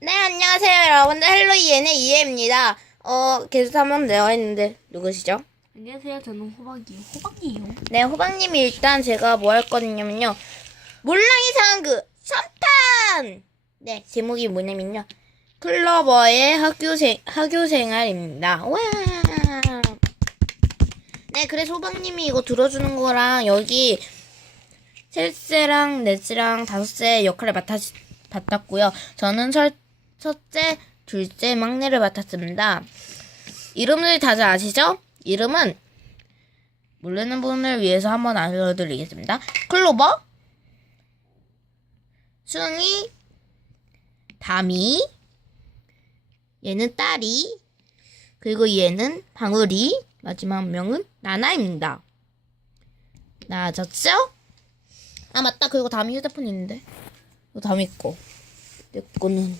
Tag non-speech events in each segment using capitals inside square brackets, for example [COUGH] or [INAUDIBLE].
네, 안녕하세요, 여러분들. 헬로이엔의 이해입니다. 어, 게스트 한명 되어 있는데, 누구시죠? 안녕하세요. 저는 호박이요. 호박이요. 네, 호박님이 일단 제가 뭐 할 거냐면요. 몰랑이 상황극 3탄! 네, 제목이 뭐냐면요. 클로버의 학교생, 학교생활입니다. 와! 네, 그래서 호박님이 이거 들어주는 거랑 여기 셋째랑 넷째랑 다섯째 역할을 맡았, 맡았고요. 저는 설, 첫째, 둘째, 막내를 맡았습니다. 이름을 다들 아시죠? 이름은 모르는 분을 위해서 한번 알려드리겠습니다. 클로버, 숭이, 다미, 얘는 딸이, 그리고 얘는 방울이, 마지막 명은 나나입니다. 나아졌죠? 아 맞다 그리고 다미 휴대폰 있는데 이거 다미 거. 내 거는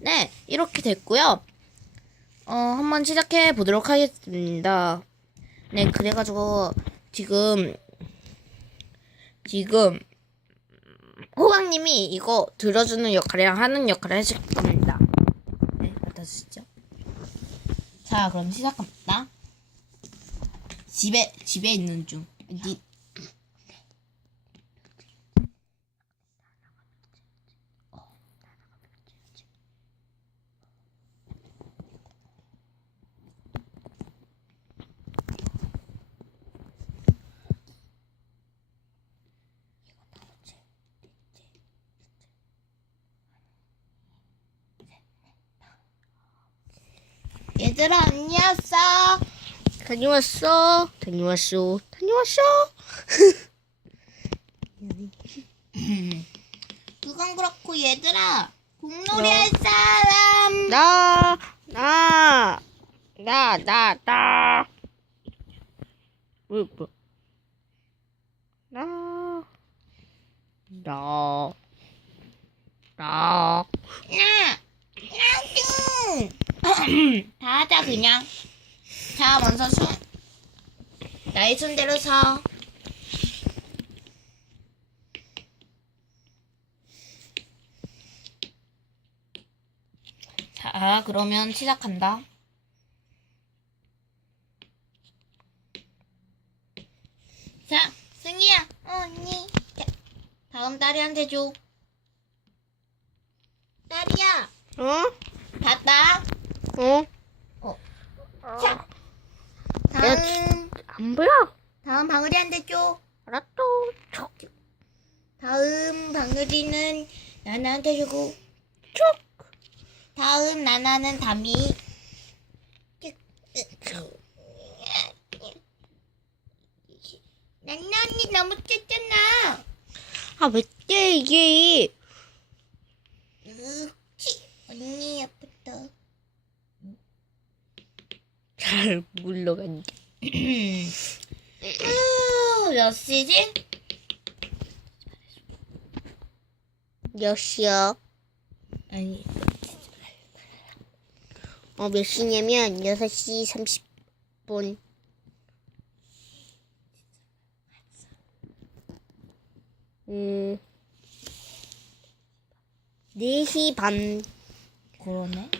네 이렇게 됐고요. 어 한번 시작해 보도록 하겠습니다. 네 그래가지고 지금 지금 호박님이 이거 들어주는 역할이랑 하는 역할을 하실 겁니다. 네 맡아주시죠. 자 그럼 시작합니다. 집에 집에 있는 중. 니, 얘들아 안녕했어. 다녀왔어. 다녀왔어. 다녀왔어. [LAUGHS] 그건 그렇고 얘들아 공놀이 할 사람. 나, 나, 나, 나, 나. 뭐, 뭐. 나, 나, 나. 나. 나도. [CLEARS THROAT] 다 하자 그냥. 자 먼저 손. 나의 손대로 서. 자 그러면 시작한다. 자 승희야 어, 언니. 자, 다음 딸이한테 줘. 딸이야. 어? 봤다. 어? 자, 다음 안 보여? 다음 방울이한테 줘. 알았어. 촉, 다음 방울이는 나나한테 주고. 촉. 다음 나나는 담이. 나나 언니 너무 쨌잖아. 아, 왜 떼, 이게. 으치, 언니 아프다. 잘 물러간다. 아, 몇 시지? 몇 시야? 아니, 어, 몇 시냐면, 6시 30분. 음, 4시 반. 그러네.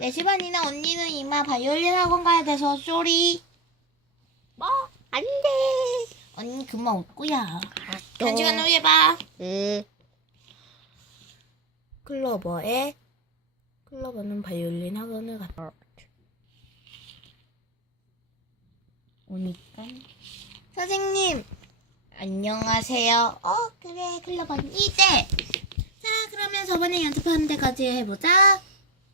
내 시반이나 언니는 이마 바이올린 학원 가야 돼서 쏘리. 뭐? 안 돼. 언니 그만 웃고야. 알았어. 한 시간 후에 봐. 음, 클로버의 클로버는 바이올린 학원을 갔다 오니까 선생님 안녕하세요. 어 그래 클로버는 이제 자 그러면 저번에 연습한 데까지 해보자.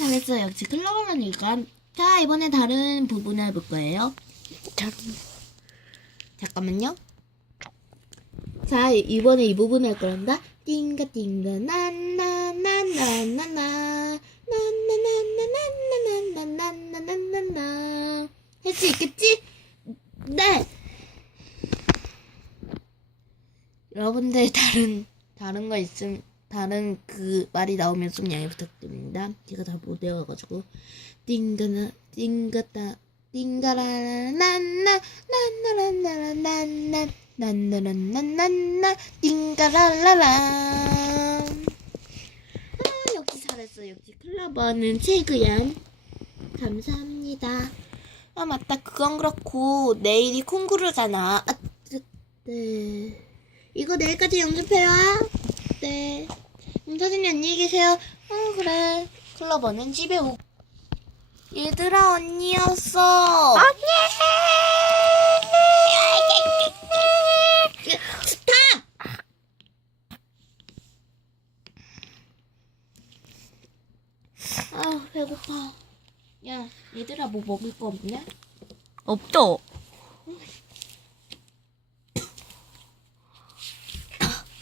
잘했어. 역시 클로버라니까. 자, 이번에 다른 부분을 해볼 거예요. 잠깐만요. 자, 이번에 이 부분을 할 거란다. 띵가 띵가 나나나나나나나 나나나나나나나나나나나나 할 수 있겠지? 네. 여러분들 다른 다른 거 있음 다른 그 말이 나오면 좀 양해 부탁드립니다. 제가 다 못 외워가지고 띵가나 띵가다 띵가라란나 난나란나란나 난나란나란나 띵가랄라라 아 역시 잘했어 역시 클라버는 최고야 감사합니다 아 맞다 그건 그렇고 내일이 콩쿠르잖아 아, 뜨- 네 이거 내일까지 연습해요 네 윤서진이 안녕히 계세요 어 그래 클로버는 집에 오 얘들아 언니였어 언니 아 배고파 야 얘들아 뭐 먹을 거 없냐? 없어.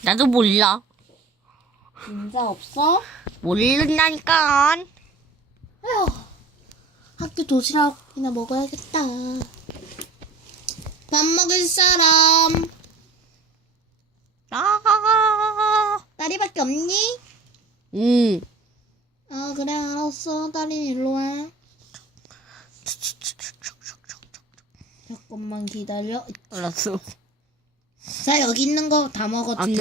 나도 몰라. 진짜 없어? 모른다니까. 학교 도시락이나 먹어야겠다. 밥 먹을 사람 아. 딸이밖에 없니? 응. 아 그래 알았어 딸이 일로 와. 잠깐만 기다려. 알았어. 자 여기 있는 거 다 먹어도 돼.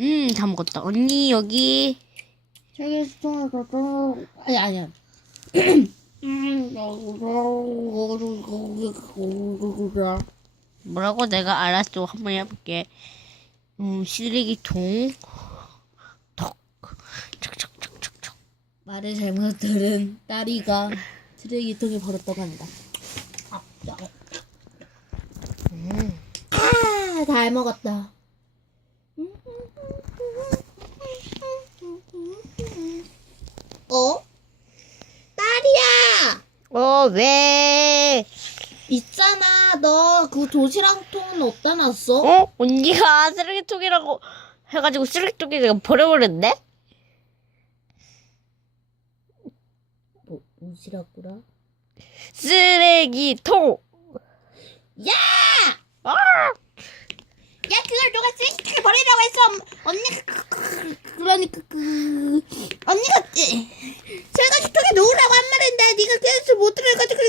음, 다 먹었다. 언니 여기. 저기 통을 갖고 아니 아니야. 뭐라고 내가 알았어. 한번 해볼게. 음, 쓰레기통. 턱. 척척척척척. 말을 잘못 들은 딸이가 쓰레기통에 버렸다고 한다. 아, 야. 음. 아, 다 먹었다. 어? 딸이야! 어, 왜? 있잖아, 너 그 도시락통은 어디다 놨어? 어? 언니가 쓰레기통이라고 해가지고 쓰레기통에 내가 버려버렸네? 뭐, 도시락구라? 쓰레기통! 야! 아! 야, 그걸 누가 쓰레기통에 버리라고 했어? 언니가, 그, 그, 그러니까, 그, 언니가, 설거지통에 놓으라고 한 말인데, 네가 계속 못 들어가지고.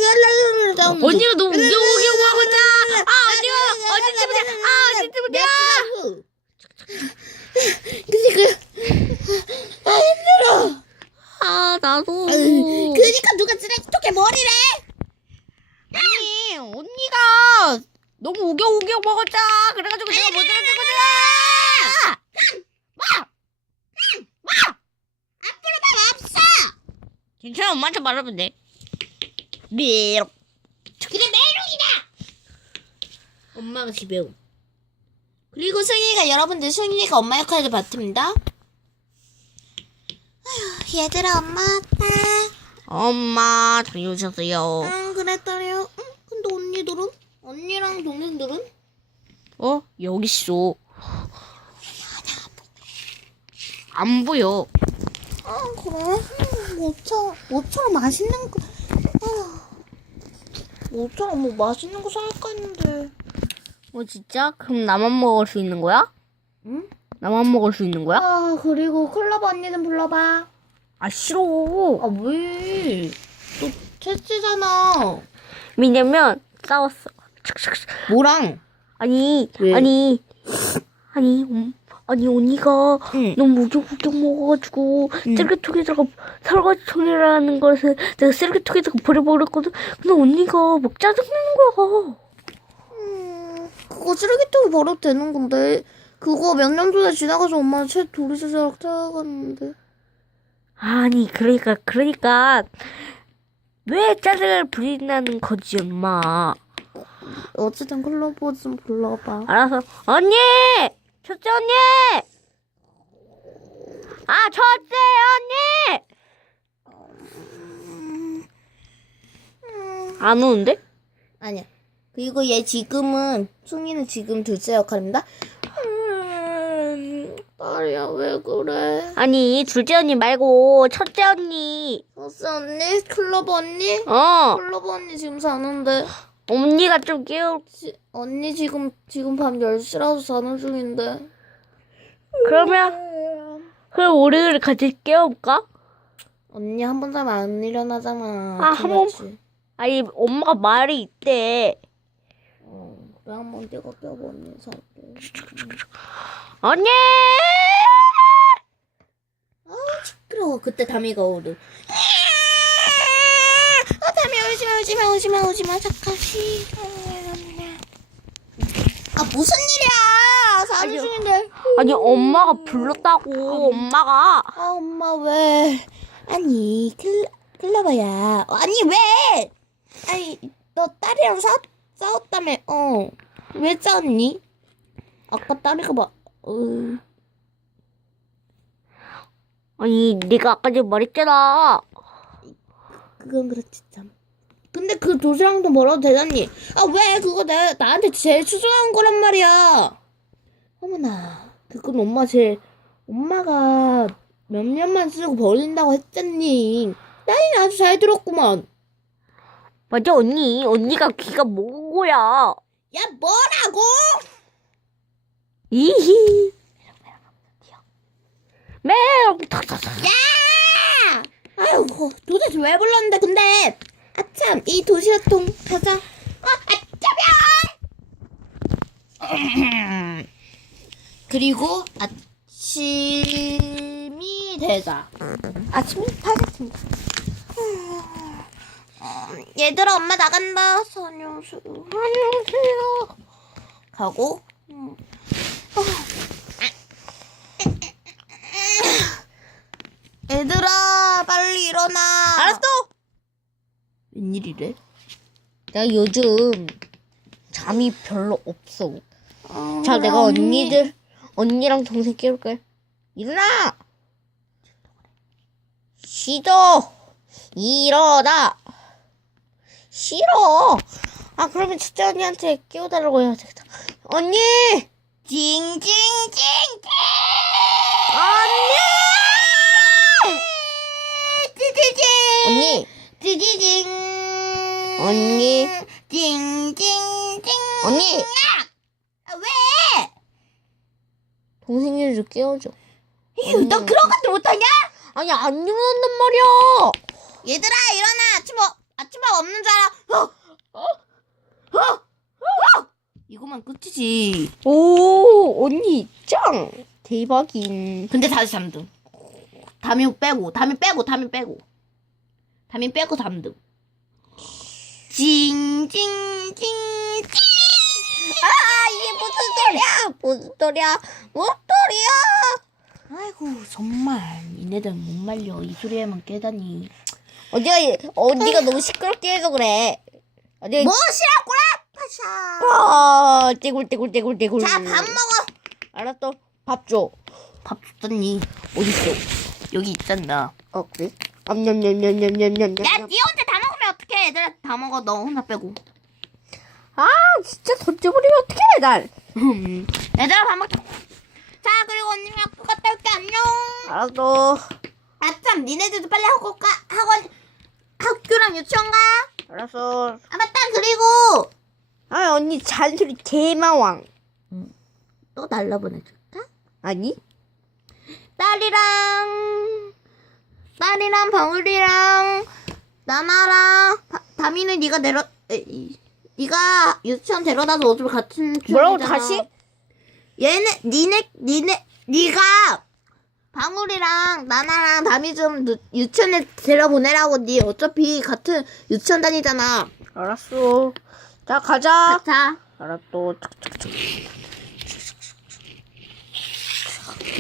언니가 너무 우겨우겨 하고 있다! 아, 언니가! 언니 때문에! 아, 언니 때문에! 근데 그, 아, 힘들어. 아, 나도. 그니까 누가 쓰레기통에 머리래? 아니, 언니가 너무 우겨우겨 먹었다! 그래가지고 내가 못 들었던 거잖아! 앞으로 말 없어. 괜찮아, 엄마한테 말하면 돼. 미록. 그래 메롱이다. 엄마가 집에 오. 그리고 승희가 여러분들 승희가 엄마 역할을 맡습니다. 아휴 얘들아 엄마 왔다. 엄마, 다녀오셨어요. 응 그래 딸이요. 응 근데 언니들은? 언니랑 동생들은? 어? 여기 있어. 안 보여. 아 그래? 모처 모처럼 맛있는 거. 아, 모처럼 뭐 맛있는 거 사갈까 했는데. 어, 진짜? 그럼 나만 먹을 수 있는 거야? 응? 나만 먹을 수 있는 거야? 아 그리고 클럽 언니 좀 불러봐. 아, 싫어. 아 왜? 너 채찌잖아. 왜냐면, 싸웠어. 뭐랑? 아니, 왜? 아니, 아니, 음, 아니, 언니가 응. 너무 우격우격 먹어가지고, 쓰레기통에다가 설거지통이라는 것을 내가 쓰레기통에다가 버려버렸거든. 근데 언니가 막 짜증내는 거야. 음, 그거 쓰레기통에 버려도 되는 건데 그거 몇 년 전에 지나가서 엄마 채 도리새자락 찾아갔는데 아니, 그러니까, 그러니까, 왜 짜증을 부린다는 거지, 엄마. 어쨌든 클로버 좀 불러봐 알아서, 언니! 첫째 언니! 아, 첫째 언니! 안 오는데? 아니야 그리고 얘 지금은 승희는 지금 둘째 역할입니다 음, 말이야 왜 그래? 아니 둘째 언니 말고 첫째 언니. 버스 언니? 클로버 언니? 어 클로버 언니 지금 자는데 언니가 좀 깨울. 지, 언니 지금 지금 밤 10시라서 자는 중인데 그러면 그럼 우리를 같이 깨울까? 언니 한 번 자면 안 일어나잖아 아, 한 번-. 아니 엄마가 말이 있대. 어, 그래 한번 내가 깨워 언니 자고 언니. 시끄러워 그때 담이가 오르 아 오지마 오지마 오지마 오지마. 잠깐 싫어 아 무슨 일이야? 자는 아니요. 중인데. 아니 엄마가 불렀다고 엄마가. 아 엄마 왜? 아니 클 클라바야. 아니 왜? 아니 너 딸이랑 싸 싸웠다며. 어왜 싸웠니? 아까 딸이가 막 어. 아니 네가 아까 전에 말했잖아. 그건 그렇지 참. 근데 그 도시락도 뭐라도 되잖니? 아 왜 그거 내 나한테 제일 소중한 거란 말이야. 어머나 그건 엄마 제 엄마가 몇 년만 쓰고 버린다고 했잖니. 딸이 아주 잘 들었구만. 맞아 언니 언니가 귀가 먹은 거야. 야 뭐라고? 이히. 매우 탁탁탁. 야! 아유 도대체 왜 불렀는데 근데 아참 이 도시락통 가자. 아 아참이야. [CLEARS THROAT] 그리고 아침이 되자. 아침이 타겠습니다. 얘들아 엄마 나간다. 안녕하세요. 안녕하세요. 가고. 음. [CLEARS THROAT] 얘들아 빨리 일어나. 알았어. 웬일이래? 내가 요즘 잠이 별로 없어. 어, 자, 내가 언니. 언니들, 언니랑 동생 깨울게. 일어나! 싫어! 일어나! 싫어! 아, 그러면 첫째 언니한테 깨워달라고 해야 되겠다. 언니! 징징징징. 깨워줘. 휴, 너 그런 것도 못하냐? 아니, 안 일어난단 말이야! 얘들아 일어나 아침밥 아침밥 없는 줄 알아. 어, 어, 어, 어. 이거만 끝이지. 오, 언니, 짱! 대박인. 근데 다시 잠든. 담이 빼고, 담이 빼고, 담이 빼고. 담이 빼고 잠든. 징징징징. 아, 이게 무슨 소리야? 무슨 소리야? 무슨 소리야? 아이고 정말 니네들 못 말려 이 소리에만 깨다니. 어디가, 어디가 너무 시끄럽게 해서 그래. 어디, 뭐 싫어꾸라 파샤. 아, 떼굴 떼굴 떼굴 떼굴. 자 밥 먹어. 알았어. 밥 줘. 밥 줬더니 어딨어? 여기 있잖아. 어, 그래? 암냠냠냠냠냠냠. 야, 니 혼자 다 먹으면 어떡해? 얘들아 다 먹어. 너 혼자 빼고. 아, 진짜 던져버리면 어떡해, 날. 음. [LAUGHS] 얘들아 밥 먹자. 자, 그리고 언니 학교 갔다 올게. 안녕. 알았어. 아참, 니네들도 빨리 학교 가. 학원 학교랑 유치원 가. 알았어. 아 맞다. 그리고 아, 언니 잔소리 대마왕. 또 날라 보내줄까? 아니? 딸이랑 딸이랑 방울이랑 나나랑 바- 다미는 네가 내려 에, 이- 네가 유치원 데려다서 어차피 같은 뭐라고 추억이잖아. 다시? 얘네 니네 니네 네가 방울이랑 나나랑 다미 좀 누- 유치원에 데려 보내라고 네 어차피 같은 유치원 다니잖아. 알았어. 자, 가자. 자, 알았어.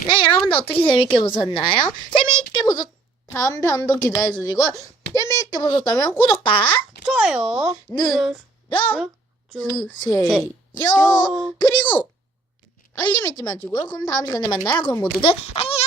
네 여러분들 어떻게 재밌게 보셨나요? 재밌게 보셨 다음 편도 기대해 주시고 재밌게 보셨다면 구독과 좋아요. 눌러 주세요. 요. 그리고 알림 잊지 마시고요. 그럼 다음 시간에 만나요. 그럼 모두들 안녕.